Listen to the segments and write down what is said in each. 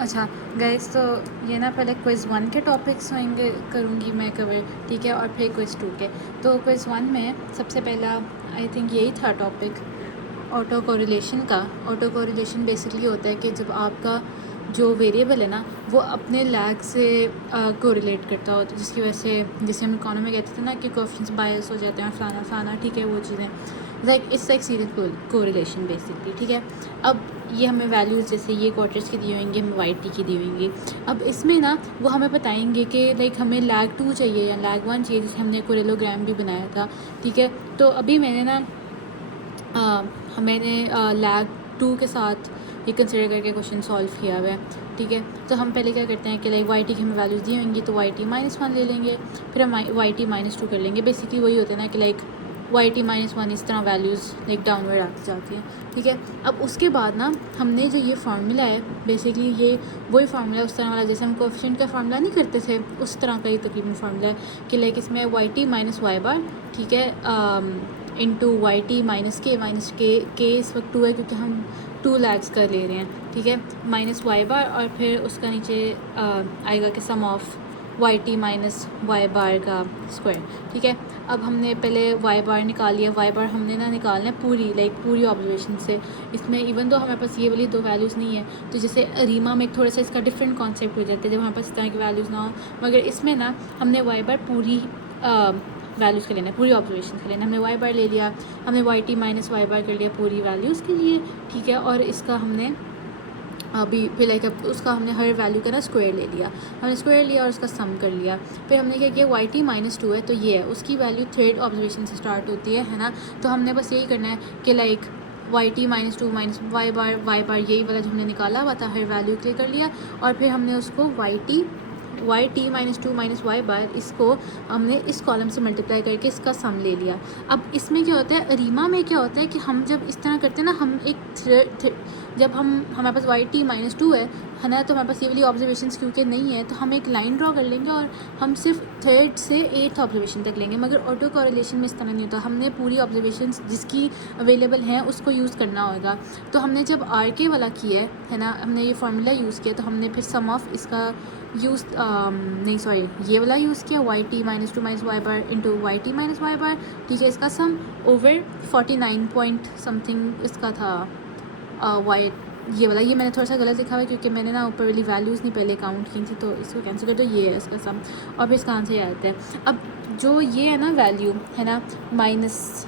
अच्छा गाइस, तो ये ना पहले क्विज़ 1 के टॉपिक्स होंगे करूँगी मैं कवर, ठीक है, और फिर क्विज़ 2 के। तो क्विज़ 1 में सबसे पहला आई थिंक यही था टॉपिक, ऑटो कोरिलेशन का। ऑटो कोरिलेशन बेसिकली होता है कि जब आपका जो वेरिएबल है ना वो अपने लैग से कोरिलेट करता हो, तो जिसकी वजह से, जिसे हम इकोनॉमी में कहते थे ना कि कोएफिशिएंट्स बायस हो जाते हैं, फलाना फलाना, ठीक है, वो चीज़ें like it's like series correlation basically, ठीक है। अब ये हमें वैल्यूज़ जैसे ये क्वार्टर्स की दी होंगी, हमें वाई टी की दी होंगी। अब इसमें ना वो हमें बताएंगे कि लाइक हमें लैग 2 चाहिए या लैग 1 चाहिए, जैसे हमने कोरेलोग्राम भी बनाया था, ठीक है। तो अभी मैंने ना मैंने लैग 2 के साथ ये कंसिडर करके क्वेश्चन सॉल्व किया हुआ है, ठीक है। तो हम पहले क्या करते हैं कि लाइक वाई टी की हमें वैल्यूज़ दी होंगी, तो वाई टी -1 ले लेंगे, फिर हम वाई टी -2 कर लेंगे। बेसिकली वही होता है ना कि लाइक वाई टी -1 इस तरह वैल्यूज़ लाइक डाउनवर्ड आती जाती हैं, ठीक है। अब उसके बाद ना हमने जो ये फार्मूला है, बेसिकली ये वही फार्मूला उस तरह वाला जैसे हम कोएफिशिएंट का फार्मूला नहीं करते थे, उस तरह का ये तकरीबन फार्मूला है कि लाइक इसमें Y T minus Y bar, ठीक है, इंटू वाई टी माइनस के इस वक्त 2 है क्योंकि हम 2 लैग्स का ले रहे हैं, ठीक है, माइनस वाई बार, और फिर उसका नीचे आएगा कि sum of Y T minus Y bar का स्क्वायर, ठीक है। अब हमने पहले वाई बार निकाल लिया, वाई बार हमने ना निकालना है पूरी लाइक पूरी ऑब्जर्वेशन से। इसमें इवन तो हमारे पास ये वाली 2 वैल्यूज़ नहीं है, तो जैसे रीमा में थोड़ा सा इसका डिफरेंट कॉन्सेप्ट हो जाता है जब हमारे पास इस तरह की वैल्यूज़ ना हो, मगर इसमें ना हमने वाई बार पूरी वैल्यूज़ के लेना है, पूरी ऑब्जर्वेशन के लेना। हमने वाई बार ले लिया, हमने वाई टी माइनस वाई बार कर लिया पूरी वैल्यूज़ के लिए, ठीक है। और इसका हमने अभी फिर लाइक अब उसका हमने हर वैल्यू का ना स्क्वायर ले लिया, हमने स्क्वायर लिया और उसका सम कर लिया। फिर हमने क्या किया, वाई टी -2 है तो ये है, उसकी वैल्यू थर्ड ऑब्जर्वेशन से स्टार्ट होती है ना। तो हमने बस यही करना है कि like Y T -2 minus Y bar यही वाला जो हमने निकाला हुआ था हर वैल्यू के लिए कर लिया, और फिर हमने उसको वाई टी -2 माइनस वाई बार इसको हमने इस कॉलम से मल्टीप्लाई करके इसका सम ले लिया। अब इसमें क्या होता है, रीमा में क्या होता है कि हम जब इस तरह करते हैं ना, हम एक जब हमारे पास वाई टी -2 है ना, तो हमारे पास ये वाली ऑब्जर्वेशंस क्योंकि नहीं है, तो हम एक लाइन ड्रॉ कर लेंगे और हम सिर्फ थर्ड से 8th ऑब्जर्वेशन तक लेंगे। मगर ऑटो कोरिलेशन में इस तरह नहीं होता, हमने पूरी ऑब्जर्वेशंस जिसकी अवेलेबल हैं उसको यूज़ करना होगा। तो हमने जब आर के वाला किया है ना, हमने ये फार्मूला यूज़ किया, तो हमने फिर सम ऑफ इसका यूज़ नहीं सॉरी ये वाला यूज़ किया, Y T -2 minus Y bar into Y T minus Y bar, ठीक है, इसका सम ओवर 49 पॉइंट समथिंग इसका था वाई। ये वाला ये मैंने थोड़ा सा गलत लिखा हुआ है क्योंकि मैंने ना ऊपर वाली वैल्यूज़ नहीं पहले काउंट की थी, तो इसको कैंसिल कर दो, ये है इसका सम, और फिर इसका आंसर ये आता है। अब जो ये है ना वैल्यू है ना माइनस,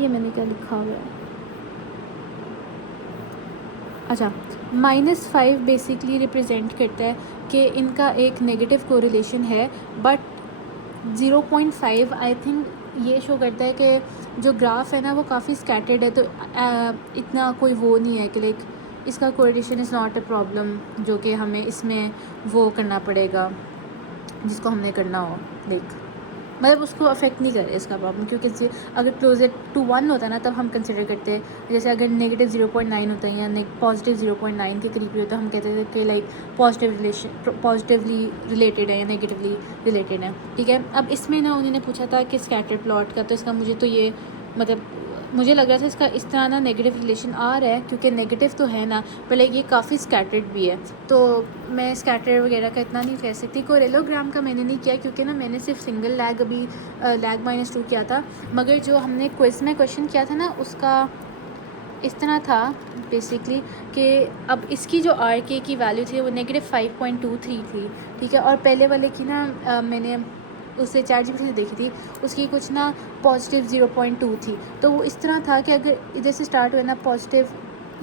ये मैंने क्या लिखा हुआ है, अच्छा, -5 बेसिकली रिप्रेजेंट करता है कि इनका एक नेगेटिव कोरिलेशन है, बट 0.5 आई थिंक ये शो करता है कि जो ग्राफ है ना वो काफ़ी स्कैटर्ड है, तो इतना कोई वो नहीं है कि लाइक इसका correlation is not a problem जो कि हमें इसमें वो करना पड़ेगा जिसको हमने करना हो, लाइक मतलब उसको अफेक्ट नहीं करे इसका प्रॉब्लम, क्योंकि अगर क्लोजर टू 1 होता है ना तब हम कंसिडर करते हैं, जैसे अगर नेगेटिव 0.9 होता है या पॉजिटिव 0.9 के करीब होता है, हम कहते थे कि लाइक पॉजिटिवली रिलेटेड है या नेगेटिवली रिलेटेड है, ठीक है। अब इसमें ना उन्होंने पूछा था कि स्कैटर प्लॉट का, तो इसका मुझे तो ये मतलब मुझे लग रहा था इसका इस तरह ना नेगेटिव रिलेशन आ रहा है, क्योंकि नेगेटिव तो है ना, पर लाइक ये काफ़ी स्कैटर्ड भी है, तो मैं स्कैटर वगैरह का इतना नहीं कह सकती। कोरेलोग्राम का मैंने नहीं किया क्योंकि ना मैंने सिर्फ सिंगल लैग अभी लैग -2 किया था, मगर जो हमने क्विज़ में क्वेश्चन किया था ना उसका इस तरह था बेसिकली कि अब इसकी जो आर के की वैल्यू थी वो -5.23 थी, ठीक है। और पहले वाले की ना मैंने उससे ChatGPT से देखी थी, उसकी कुछ ना पॉजिटिव 0.2 थी, तो वो इस तरह था कि अगर इधर से स्टार्ट हुआ ना पॉजिटिव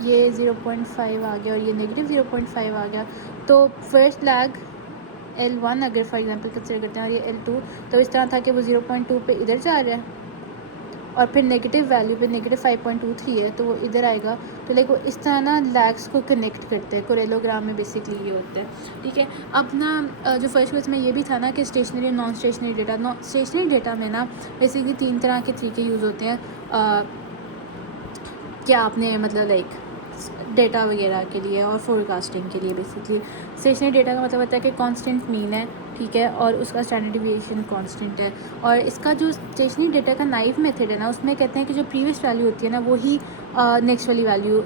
ये 0.5 आ गया और ये नेगेटिव 0.5 आ गया, तो फर्स्ट लैग L1 अगर फॉर एग्जांपल कंसिडर करते हैं और ये L2, तो इस तरह था कि वो 0.2 पे इधर जा रहा है और फिर नेगेटिव वैल्यू पे -5.23 है तो वो इधर आएगा, तो लाइक वो इस तरह ना लैग्स को कनेक्ट करते हैं। कोरेलोग्राम में बेसिकली ये होता है, ठीक है। अब ना जो फर्स्ट क्वेश्चन में ये भी था ना कि स्टेशनरी और non stationary data, stationary data में ना बेसिकली 3 तरह के तरीके यूज़ होते हैं। क्या आपने मतलब लाइक डेटा वगैरह के लिए और फोरकास्टिंग के लिए, बेसिकली स्टेशनरी डेटा का मतलब होता है कि कांस्टेंट मीन है, ठीक है, और उसका स्टैंडर्ड डिविएशन कांस्टेंट है, और इसका जो स्टेशनरी डेटा का नाइव मेथड है ना उसमें कहते हैं कि जो प्रीवियस वैल्यू होती है ना वही नेक्स्ट वाली वैल्यू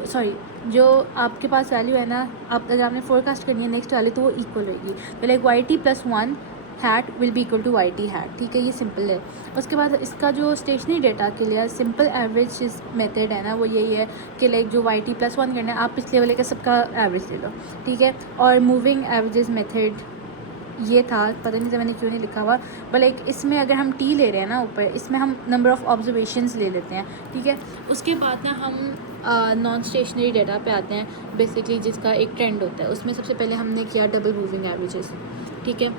जो आपके पास वैल्यू है ना, आप अगर आपने फोरकास्ट करनी है नेक्स्ट वाली तो वो इक्वल होगी। तो like Y T plus one hat will be equal to Y T hat, ठीक है, ये सिंपल है। उसके बाद इसका जो स्टेशनरी डेटा के लिए सिंपल एवरेज मेथड है ना, वो यही है कि लाइक जो वाई टी प्लस वन करना है, आप पिछले वाले का सबका एवरेज ले लो, ठीक है। और मूविंग एवरेजेस मेथड ये था, पता नहीं था मैंने क्यों नहीं लिखा हुआ, पर लाइक इसमें अगर हम टी ले रहे हैं ना ऊपर, इसमें हम नंबर ऑफ़ ऑब्जर्वेशंस ले लेते हैं, ठीक है। उसके बाद ना हम नॉन स्टेशनरी डेटा पे आते हैं बेसिकली, जिसका एक ट्रेंड होता है। उसमें सबसे पहले हमने किया डबल मूविंग एवरेजेस, ठीक है।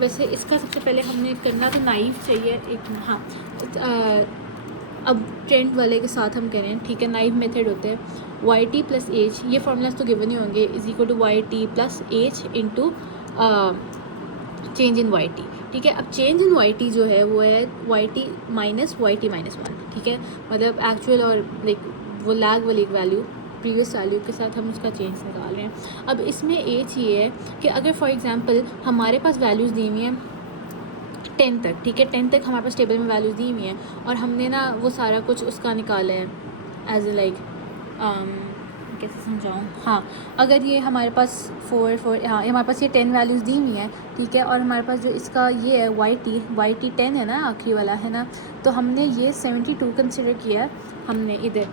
वैसे इसका सबसे पहले हमने करना तो नाइव चाहिए एक, हाँ। अब ट्रेंड वाले के साथ हम करें, ठीक है। नाइव मेथड होते हैं वाई टी प्लस एच, ये फॉर्मूलाज तो गिवन ही होंगे, is equal to Y T plus H into change in Y T, ठीक है। अब चेंज इन वाई टी जो है वो है वाई टी माइनस वन, ठीक है। मतलब एक्चुअल और लाइक वो लैग वाली वैल्यू प्रीवियस वैल्यू के साथ हम उसका चेंज निकाल रहे हैं। अब इसमें एच ये है कि अगर फॉर एग्जांपल हमारे पास वैल्यूज़ दी हुई हैं 10 तक, ठीक है, 10 तक हमारे पास टेबल में वैल्यूज़ दी हुई हैं और हमने ना वो सारा कुछ उसका निकाला है एज ए लाइक कैसे समझाऊँ, हाँ। अगर ये हमारे पास 4 हाँ, हमारे पास ये 10 वैल्यूज़ दी हुई हैं, ठीक है। और हमारे पास जो इसका ये है वाई टी 10 है ना, आखिरी वाला है ना, तो हमने ये 72 कंसिडर किया। हमने इधर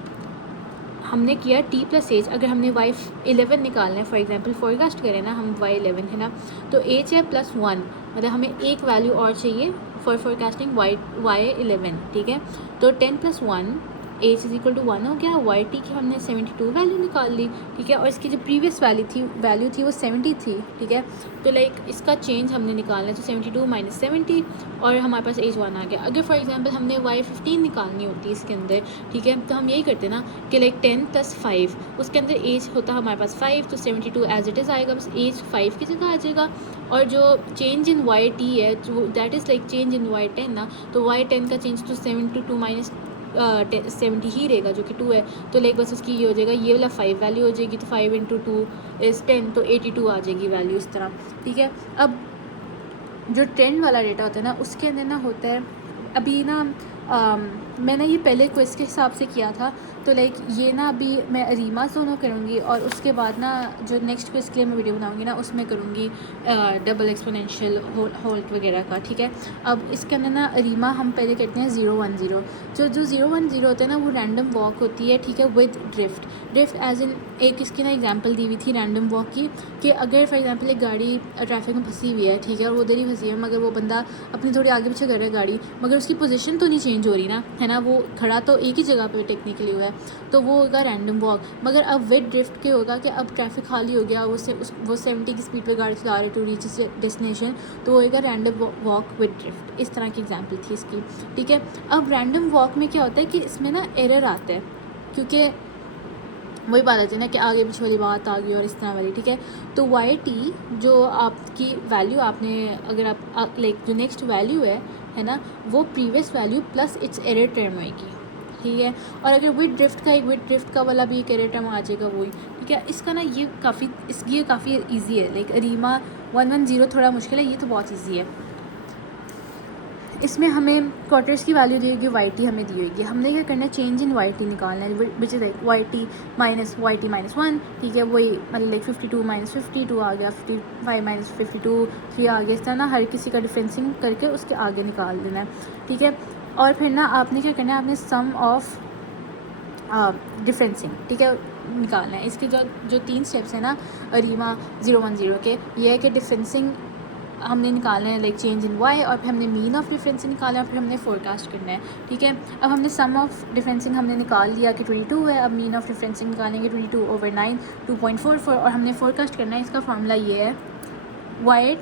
हमने किया टी प्लस एच, अगर हमने वाई 11 निकालना है फॉर एग्जांपल, फोरकास्ट करें ना हम वाई 11 है ना, तो एच है प्लस वन, मतलब हमें एक वैल्यू और चाहिए फॉर फोरकास्टिंग वाई 11, ठीक है। तो 10 plus one H is equal to 1 हो गया। वाई टी की हमने 72 वैल्यू निकाल ली, ठीक है। और इसकी जो प्रीवियस वैल्यू थी वो 70 थी, ठीक है। तो लाइक इसका चेंज हमने निकालना है, तो 72 माइनस 70 और हमारे पास एच 1 आ गया। अगर फॉर एग्जांपल हमने वाई 15 निकालनी होती है इसके अंदर, ठीक है, तो हम यही करते ना कि लाइक 10 प्लस 5, उसके अंदर एज होता है हमारे पास 5, तो 72 एज इट इज़ आएगा, बस एज 5 की जगह आ जाएगा। और जो चेंज इन वाई टी है that is like change in Y 10 ना, तो वाई 10 का चेंज तो 72 माइनस 70 ही रहेगा जो कि 2 है। तो लाइक बस उसकी ये हो जाएगा, ये वाला 5 वैल्यू हो जाएगी, तो 5 इंटू 2 इज़ 10, तो 82 आ जाएगी वैल्यू इस तरह, ठीक है। अब जो ट्रेंड वाला डेटा होता है ना, उसके अंदर ना होता है अभी ना मैंने ये पहले क्विज़ के हिसाब से किया था, तो लाइक ये ना अभी मैं रीमा दोनों करूँगी और उसके बाद ना जो नेक्स्ट क्विज़ के लिए मैं वीडियो बनाऊँगी ना उसमें करूँगी डबल एक्सपोनेंशियल होल्ट वगैरह का, ठीक है। अब इसके अंदर ना रीमा हम पहले कहते हैं 010, जो 010 होता है ना वो रैंडम वॉक होती है, ठीक है, विद ड्रिफ्ट एज इन एक इसकी ना एग्जांपल दी हुई थी रैंडम वॉक की, कि अगर फॉर एग्जांपल एक गाड़ी ट्रैफिक में फंसी हुई है, ठीक है, और वो उधर ही फंसी है, मगर वो बंदा अपनी थोड़ी आगे पीछे कर रहा है गाड़ी, मगर उसकी पोजीशन तो नहीं चेंज हो रही ना, है ना, वो खड़ा तो एक ही जगह पे टेक्निकली हुआ है, तो वो होगा रैंडम वॉक। मगर अब विद ड्रिफ्ट के होगा कि अब ट्रैफिक खाली हो गया, वो 70 की स्पीड पे गाड़ी चला रहे टू रीच डेस्टिनेशन, तो वो होगा रैंडम वॉक विद ड्रिफ्ट। इस तरह की एग्जांपल थी इसकी, ठीक है। अब रैंडम वॉक में क्या होता है कि इसमें ना एरर आता है, क्योंकि वही बात आती है ना कि आगे पीछे वाली बात आ गई और इस तरह वाली, ठीक है। तो वाई टी जो आपकी वैल्यू आपने अगर आप लाइक जो नेक्स्ट वैल्यू है ना, वो previous value plus it's error term होएगी, ठीक है। और अगर विद ड्रिफ्ट का वाला भी एक एरर टर्म आ जाएगा वही, ठीक है। इसका ना ये काफ़ी ईजी है, लाइक रीमा 110 थोड़ा मुश्किल है, ये तो बहुत ईजी है। इसमें हमें क्वार्टर्स की वैल्यू दी होगी, वाई टी हमें दी होगी, हमने क्या करना है चेंज इन वाई टी निकालना है, which is like Y T minus 1, ठीक है। वही मतलब लाइक 52 माइनस 52 आ गया, 55 माइनस 52 3 आ गया, इस तरह ना हर किसी का डिफरेंसिंग करके उसके आगे निकाल देना है, ठीक है। और फिर ना आपने क्या करना है, आपने सम ऑफ डिफरेंसिंग, ठीक है, निकालना है। इसके जो 3 स्टेप्स हैं ना रीमा 010 के, ये है कि डिफरेंसिंग हमने निकालना है, लाइक चेंज इन वाई, और फिर हमने मीन ऑफ डिफरेंसिंग निकाला, और फिर हमने फोरकास्ट करना है, ठीक है। अब हमने सम ऑफ डिफरेंसिंग हमने निकाल लिया कि 22 है, अब मीन ऑफ डिफरेंसिंग निकालेंगे 22/9 2.44, और हमने फोरकास्ट करना है। इसका फार्मूला ये है Y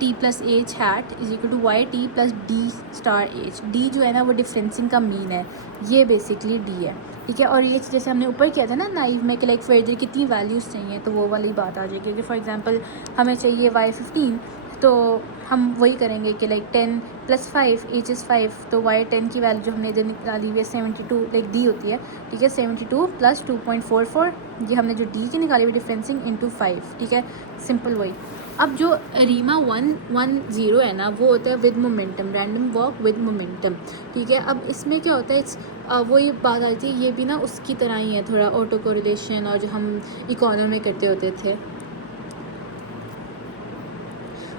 T plus H hat is equal to Y T plus D star H. D जो है ना वो डिफरेंसिंग का मीन है, ये बेसिकली डी है, ठीक है। और ये जैसे हमने ऊपर किया था ना नाइव में कि लाइक फर्दर कितनी वैल्यूज़ चाहिए, तो वो वाली बात आ जाएगी कि फॉर एग्जांपल हमें चाहिए वाई 15, तो हम वही करेंगे कि लाइक 10 प्लस 5 एच इज़ 5, तो वाई 10 की वैल्यू जो हमने इधर निकाली हुई है 72 लाइक डी होती है, ठीक है, 72 प्लस 2.44, ये हमने जो डी की निकाली हुई डिफरेंसिंग इंटू 5, ठीक है, सिंपल वही। अब जो रीमा 110 है ना वो होता है with momentum, random walk with momentum, ठीक है। अब इसमें क्या होता है, इट्स वही बात आती है, ये भी ना उसकी तरह ही है थोड़ा, ऑटो कोरिलेशन और जो हम इकोनॉमी में करते होते थे।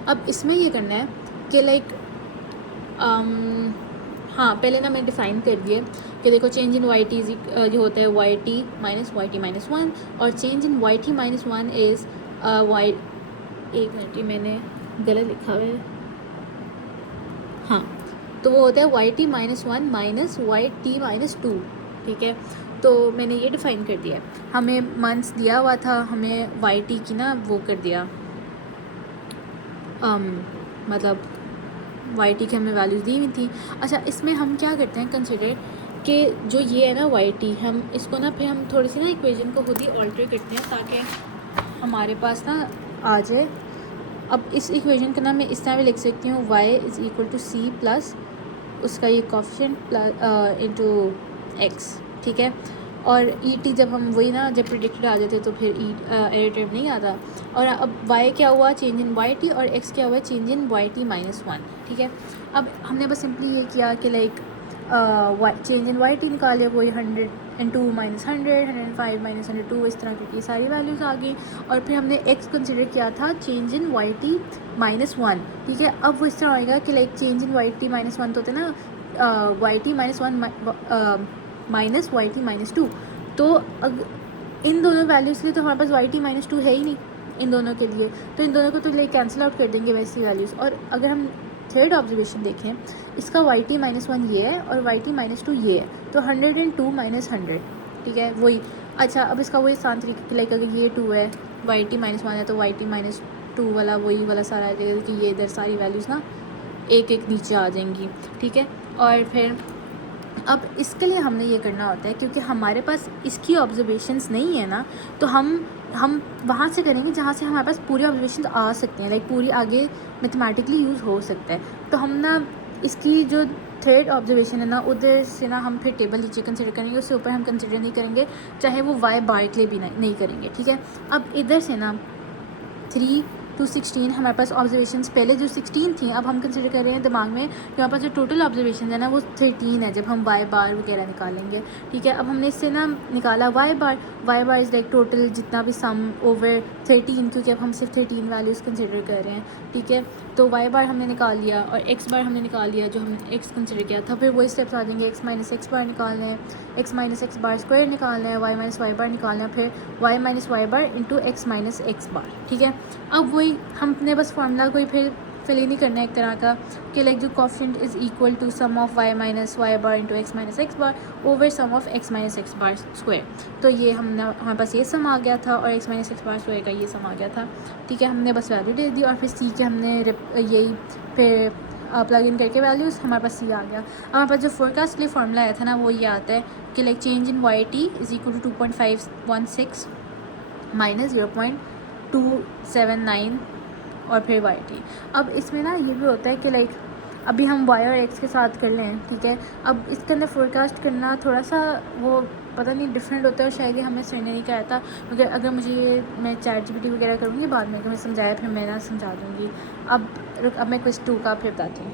अब इसमें ये करना है कि लाइक हाँ, पहले ना मैं डिफ़ाइन कर दिए कि देखो चेंज इन वाई टी जो होता है वाई टी माइनस वन, और change in Y T minus one is Y, एक मिनट ये मैंने गलत लिखा हुआ है, हाँ, तो वो होता है Y T minus one minus Y T minus two, ठीक है। तो मैंने ये डिफ़ाइन कर दिया, हमें मंथ्स दिया हुआ था, हमें वाई टी की ना वो कर दिया, मतलब वाई टी की हमें वैल्यूज़ दी हुई थी। अच्छा, इसमें हम क्या करते हैं कंसिडर कि जो ये है ना वाई टी, हम इसको ना फिर हम थोड़ी सी ना इक्वेशन को खुद ही ऑल्टर करते हैं ताकि हमारे पास ना आ जाए। अब इस इक्वेशन को ना मैं इस तरह भी लिख सकती हूँ, y is equal to C plus उसका ये कोफिशिएंट प्लस इंटू एक्स, ठीक है। और ई टी जब हम वही ना जब प्रिडिक्टेड आ जाते तो फिर एरर टर्म नहीं आता। और अब y क्या हुआ, चेंज इन वाई टी, और x क्या हुआ, change in Y T minus one, ठीक है। अब हमने बस सिंपली ये किया कि like change in Y T निकाले, वही 102 माइनस 105 माइनस 102, इस तरह की सारी वैल्यूज़ आ गई। और फिर हमने x कंसिडर किया था change in Y T minus one, ठीक है। अब वो इस तरह आएगा कि like change in Y T minus one तो होता है ना Y T minus one minus Y T minus two, तो इन दोनों वैल्यूज़ के लिए तो हमारे पास वाई टी माइनस टू है ही नहीं इन दोनों के लिए, तो इन दोनों को तो ले कैंसिल आउट कर देंगे वैसी वैल्यूज़। और अगर हम थर्ड ऑब्जर्वेशन देखें, इसका वाई टी माइनस वन ये है और वाई टी माइनस टू ये है, तो 102 माइनस 100, ठीक है, वही। अच्छा, अब इसका वही आसान तरीके कि लाइक अगर ये 2 है, वाई टी माइनस वन है, तो वाई टी माइनस टू वाला वही वाला सारा आ जाएगा कि ये इधर सारी वैल्यूज़ ना एक एक नीचे आ जाएंगी, ठीक है। और फिर अब इसके लिए हमने ये करना होता है, क्योंकि हमारे पास इसकी ऑब्जर्वेशंस नहीं है ना, तो हम वहाँ से करेंगे जहाँ से हमारे पास पूरी ऑब्जर्वेशंस आ सकती हैं, लाइक पूरी आगे मैथमेटिकली यूज़ हो सकता है। तो हम ना इसकी जो थर्ड ऑब्जर्वेशन है ना, उधर से ना हम फिर टेबल नीचे कंसिडर करेंगे, उससे ऊपर हम कंसिडर नहीं करेंगे, चाहे वो वाई बार के लिए भी नहीं करेंगे, ठीक है। अब इधर से ना 3 to 16 हमारे पास ऑब्जर्वेशंस पहले जो 16 थी, अब हम कंसिडर कर रहे हैं दिमाग में कि हमारे पास जो टोटल ऑब्जर्वेशन है ना वो 13 है जब हम वाई बार वगैरह निकालेंगे, ठीक है। अब हमने इससे ना निकाला Y bar is like total जितना भी सम ओवर 13, क्योंकि अब हम सिर्फ 13 वैल्यूज़ कंसिडर कर रहे हैं, ठीक है। तो वाई बार हमने निकाल लिया और एक्स बार हमने निकाल लिया, जो हम एक्स कंसिडर किया था। फिर वही स्टेप्स आ जाएंगे, एक्स माइनस एक्स बार निकालना है, x minus X bar square निकालना है, वाई माइनस वाई बार निकालना है, फिर Y minus Y bar into X minus X बार, ठीक है। अब वही हमने बस फार्मूला कोई फिर फिल ही नहीं करना है एक तरह का कि लाइक जो coefficient is equal to sum of Y minus Y bar into X minus X bar over sum of X minus X bar square. तो ये हमारे पास ये सम आ गया था और x minus X bar square का ये सम आ गया था, ठीक है। हमने बस वैल्यू दे दी और फिर सी के हमने यही फिर प्लग इन करके वैल्यूज़, हमारे पास सी आ गया। हमारे पास जो फोरकास्ट के लिए फार्मूला आया था ना वो ये आता है कि like change in Y T is equal to 2.516 minus 0.279 और फिर वाई टी। अब इसमें ना ये भी होता है कि लाइक अभी हम वाई और एक्स के साथ कर लें, ठीक है। अब इसके अंदर फोरकास्ट करना थोड़ा सा वो पता नहीं डिफरेंट होता है, और शायद ही हमें सर ने नहीं कहा था, मगर अगर मुझे मैं चैट जीपीटी वगैरह करूँगी बाद में, अगर मैं समझाया फिर मैं ना समझा दूँगी। अब मैं क्वेश्चन 2 का फिर बताती हूँ।